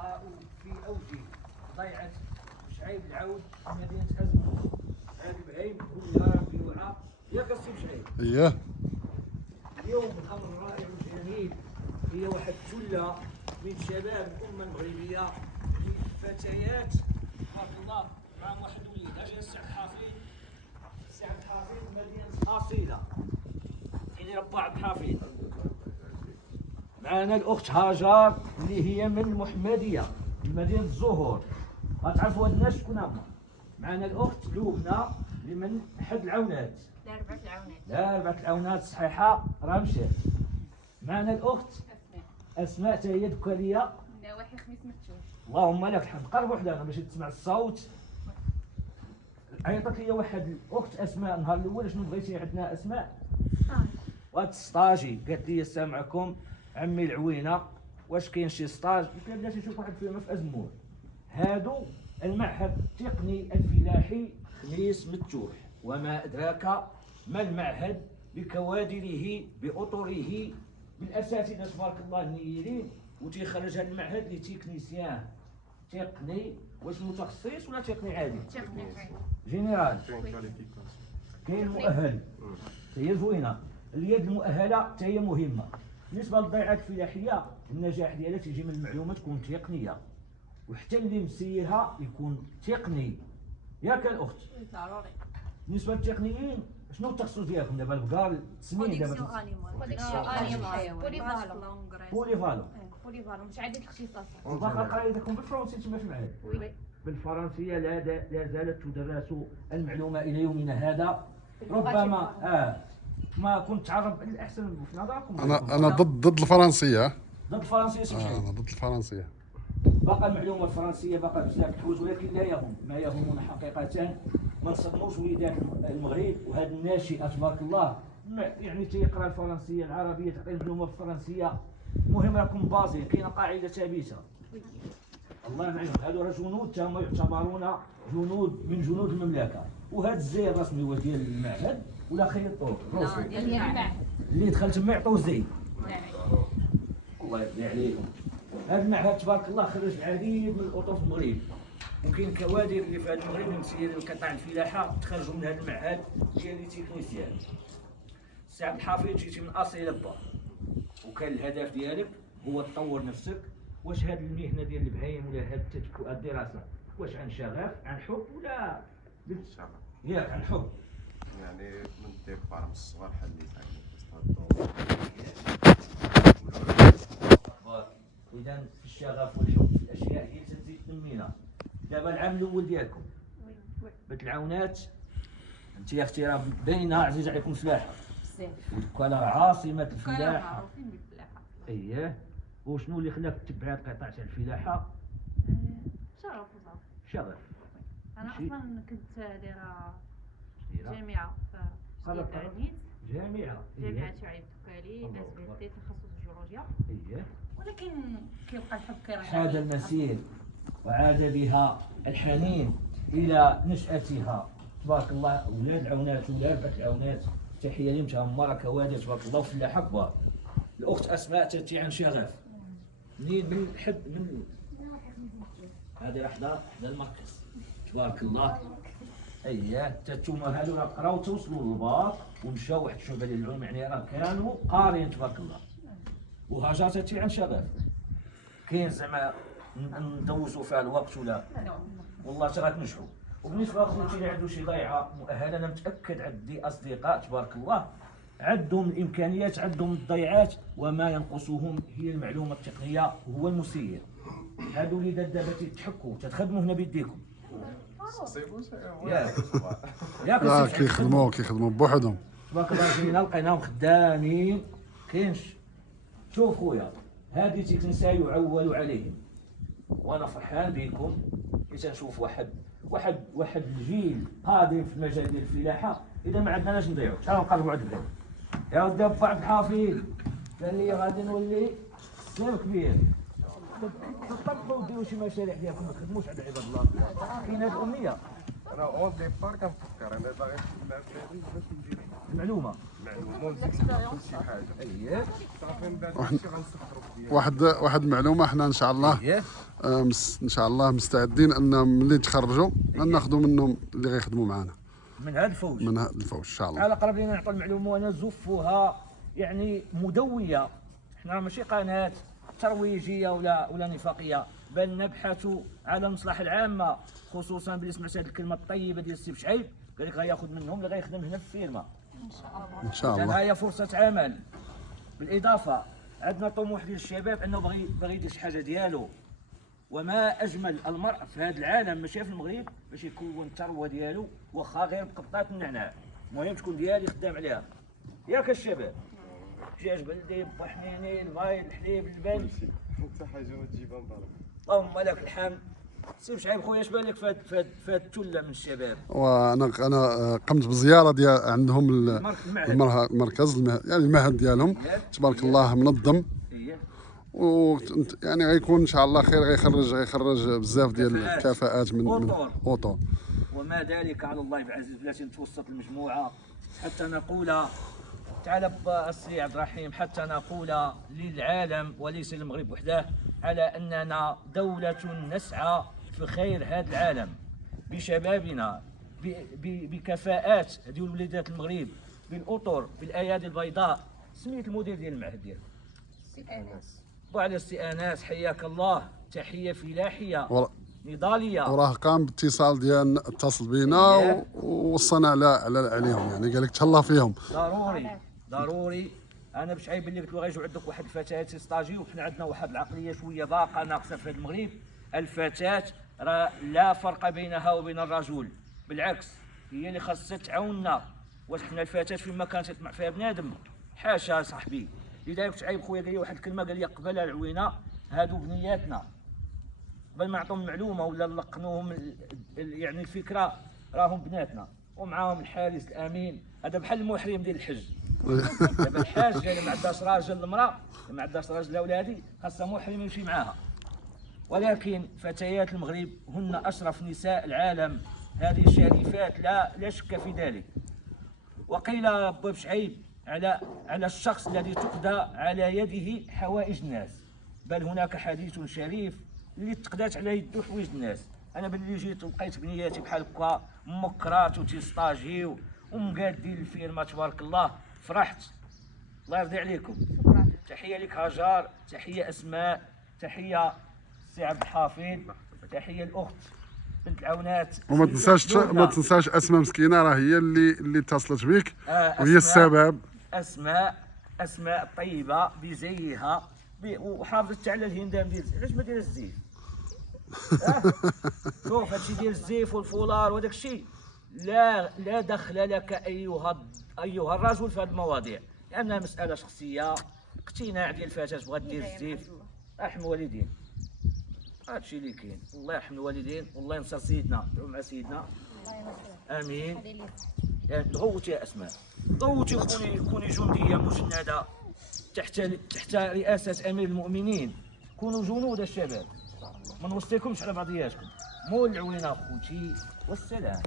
اللقاء في أوج ضيعة شعيب العود في مدينة أزمون. هذه بهيم كلها في وعاء ياك السي شعيب. اييه. اليوم الأمر الرائع والجميل هي واحد الثلة من شباب الأمة المغربية، من فتيات تبارك الله، معهم واحد وليد. أجا السعد الحافظ، السعد الحافظ مدينة أصيلة، يعني رباع عبد الحفيظ. معنا الأخت هاجر اللي هي من المحمدية من مدينة الزهور، غتعرفوا هاد الناس شكون هما. معنا الأخت لبنى اللي من حد العونات، لا 4 العونات صحيحة راه مشات. معنا الأخت أسماء حتى هي دكالية نواحي خميس مفتوح. اللهم لك الحمد. قربوا حدانا باش تسمع الصوت. عيطت لي واحد الأخت أسماء النهار الأول شنو بغيتي عندنا أسماء؟ وهاد ستاجي قالت لي السلام عليكم عمي العوينه، واش كاين شي ستاج؟ قلت لها بلاتي نشوف واحد فيلم في ازمون. هادو المعهد التقني الفلاحي خميس متوح، وما ادراك ما المعهد بكوادره باطره بالاساتذه تبارك الله النيرين، وتيخرج هذا المعهد لتكنيسيان تقني. واش متخصص ولا تقني عادي؟ تقني جينيرال. كاين مؤهل هي زوينه. اليد المؤهله حتى هي مهمه. بالنسبه للضيعات الفلاحيه النجاح ديالها تيجي من المعلومه تكون تقنيه، وحتى اللي مسيرها يكون تقني. ياك الاخت؟ ضروري. بالنسبه للتقنيين شنو التخصص ديالكم دابا؟ البقار التسمين دابا بوليفالون. بوليفالون مش عديد الاختصاصات. وباقا قرايتكم بالفرنسي تما في المعهد؟ وي. بالفرنسيه لا زالت تدرس المعلومه الى يومنا هذا. ربما ما كنت تعرف الاحسن في نظركم. انا ضد الفرنسيه. ضد الفرنسيه سي شعيب؟ انا ضد الفرنسيه. باقا المعلومه الفرنسيه باقا بزاف الحوايج، ولكن لا يهم. ما يهمنا حقيقه ما نصدموش وليدات المغرب وهذه الناشئه تبارك الله يعني تيقرا الفرنسيه العربيه، تعطي المعلومه الفرنسيه. المهم راكم بازين، كاينه قاعده ثابته. الله يعينهم. هادو راه جنود تما يعتبرون جنود من جنود المملكه. وهذا الزي الرسمي هو ديال المعهد ولا خيطوه روسي اللي دخل تما يعطوه زي. الله يرضي عليكم. هذا المعهد تبارك الله خرج العديد من الاطر في المغرب، وكاين كوادر اللي في هذا المغرب مسيرين قطاع الفلاحه تخرجوا من هذا المعهد ديال لي تكنيسيان. السعد الحافظ جيتي من اصيل با، وكان الهدف ديالك هو تطور نفسك. واش هذه المهنه ديال البهايم ولا هذه الدراسه واش عن شغف عن حب ولا شغف؟ ياك عن حب. يعني من الديبار من الصغر حليت اذا في الشغف والحب في الاشياء هي تزيد تنمينا. دابا العام الاول ديالكم بنت العونات، انت يا اختي راه باينه عزيز عليكم الفلاحه بزاف. وكاله عاصمه الفلاحه. معروفين بالفلاحه. اييه. وشنو اللي خلاك تتبع قطاع الفلاحه؟ شرف وصافي. شغف. انا ماشي. اصلا كنت دايره دايرة. جامعه في قرب. العنيد، جامعه. جامعه شعيب الدكالي، الله اس أكبر. بي تي تخصص الجيولوجيا. اييه. ولكن كيبقى الحب كيرجع. حاد المسير وعاد بها الحنين الى نشاتها تبارك الله. اولاد العونات ولاد بنت العونات تحيه لهم تما كوادر تبارك الله وفلاحه كبار. الاخت اسماء تاتي عن شغف منين؟ من حد من هذه حدا المركز تبارك الله. اييه. تاتوما هادو راه قراو توصلوا للباط ومشاو واحد الشعبه ديال العلوم، يعني راه كانوا قارين تبارك الله. وهاجر تاتي عن شغف. كاين زعما ندوزوا فيها الوقت ولا؟ والله حتى غتنجحوا. وبالنسبه لخوتي اللي عنده شي ضيعه مؤهله، انا متاكد عندي اصدقاء تبارك الله عندهم الامكانيات عندهم الضيعات، وما ينقصهم هي المعلومه التقنيه وهو المسير. هادو وليدات دابا تيتحكوا تتخدموا هنا بيديكم. ياك كيخدموا بوحدهم تبارك الله. جينا لقيناهم خدامين كاينش. شوف خويا هذه تنسى يعول عليهم، وانا فرحان بكم حيت نشوف واحد الجيل قادم في المجال ديال الفلاحه. اذا ما عندناش نضيعوا شحال نقربوا عند البلاد. يا ودي با عبد الحفيظ قال لي غادي نولي سلام كبير. تطبقوا وديروا شي مشاريع ديالكم، ما تخدموش على عباد الله. كاين هذه الامنيه. انا اون ديبار كنفكر انا باغي نمشي للبلاد باش نجي المعلومه شي حاجه اييه صافي من بعد هادشي غنسخروا فيه. واحد المعلومه، حنا ان شاء الله اييه ان شاء الله مستعدين ان ملي تخرجوا ناخذوا منهم اللي غيخدموا معنا من هذا الفوج. من هذا الفوج ان شاء الله. على قرب لنا نعطي المعلومه ونزفها يعني مدويه. احنا ماشي قناه ترويجيه ولا نفاقيه، بل نبحث على المصلحه العامه، خصوصا باللي سمعت هذه الكلمه الطيبه ديال السي شعيب قال لك غياخذ منهم اللي غيخدم هنا في الفيرما. ان شاء كان الله. هي فرصه عمل. بالاضافه عندنا طموح ديال الشباب انه باغي يدير شي حاجه ديالو، وما اجمل المرء في هذا العالم ماشي في المغرب باش يكون الثروه ديالو واخا غير بقبطات النعناع، المهم تكون ديالي خدام عليها. ياك الشباب دجاج بلدي، با حنيني، البيض، الحليب، اللبن، حتى حاجه ما تجيبها من دارك. اللهم لك الحمد. سي شعيب خويا اش بان لك في هاد الثله من الشباب؟ وانا قمت بزياره ديال عندهم المركز يعني المعهد ديالهم، تبارك الله منظم، اييه و يعني غيكون ان شاء الله خير، غيخرج بزاف ديال الكفاءات من اوطور. وما ذلك على الله بعزيز. بلاتي نتوسط المجموعه حتى نقول، تعال السي عبد الرحيم، حتى نقول للعالم وليس للمغرب وحده على اننا دوله نسعى في خير هذا العالم بشبابنا، بكفاءات ديال وليدات المغرب، بالاطر، بالايادي البيضاء. سميت المدير ديال المعهد ديالك؟ سي انس. وعلى السي انس حياك الله، تحيه فلاحيه نضاليه. وراه قام باتصال ديالنا، اتصل بينا ووصانا عليهم، يعني قال لك تهلا فيهم. ضروري. انا باش عيب اللي قلت له غيجيو عندك واحد الفتيات ستاجي، وحنا عندنا واحد العقليه شويه باقه ناقصه في هذا المغرب. الفتاه راه لا فرق بينها وبين الرجل، بالعكس هي اللي خاصها تعاوننا. واش حنا الفتاه فيما كانت يطمع فيها بنادم؟ حاشا صاحبي. لذلك باش عيب خويا قال لي واحد الكلمه، قال لي قبل العوينه هادو بنياتنا، قبل ما نعطيهم المعلومه ولا نلقنوهم يعني الفكره، راهم بناتنا ومعاهم الحارس الامين. هذا بحال المحرم ديال الحج. دابا الحاج اللي ما عندهاش راجل، المراه اللي ما عندهاش راجل اولادي خاصها محرم يمشي معاها. ولكن فتيات المغرب هن اشرف نساء العالم، هذه شريفات لا شك في ذلك. وقيل باب شعيب على الشخص الذي تقضى على يده حوائج الناس، بل هناك حديث شريف اللي تقدات على يده حوائج الناس. انا باللي جيت لقيت بنياتي بحال هكا مكرات وتيستاجيو ومقادين الفيرما تبارك الله، فرحت. الله يرضي عليكم. تحيه لك هاجر، تحيه اسماء، تحيه سي عبد الحافظ، تحيه الاخت بنت العونات. وما تنساش اسماء مسكينه، راه هي اللي اتصلت بك وهي السبب. اسماء الطيبه بزيها وحافظت على الهندام ديال علاش ما داير الزيت. شوف هادشي ديال الزيف والفولار وهداك الشيء لا دخل لك ايها الرجل في هذه المواضيع، لانها مساله شخصيه، اقتناع ديال الفتاه بغات دير الزيف. رحم الوالدين، هادشي اللي كاين. الله يرحم الوالدين والله ينصر سيدنا. دعوا مع سيدنا امين. ضغوتي يا اسماء، ضغوتي كوني جنديه مجنده تحت رئاسه امير المؤمنين. كونوا جنود الشباب، ما نوصيكمش على بعضياتكم. مول العوينه خوتي، والسلام.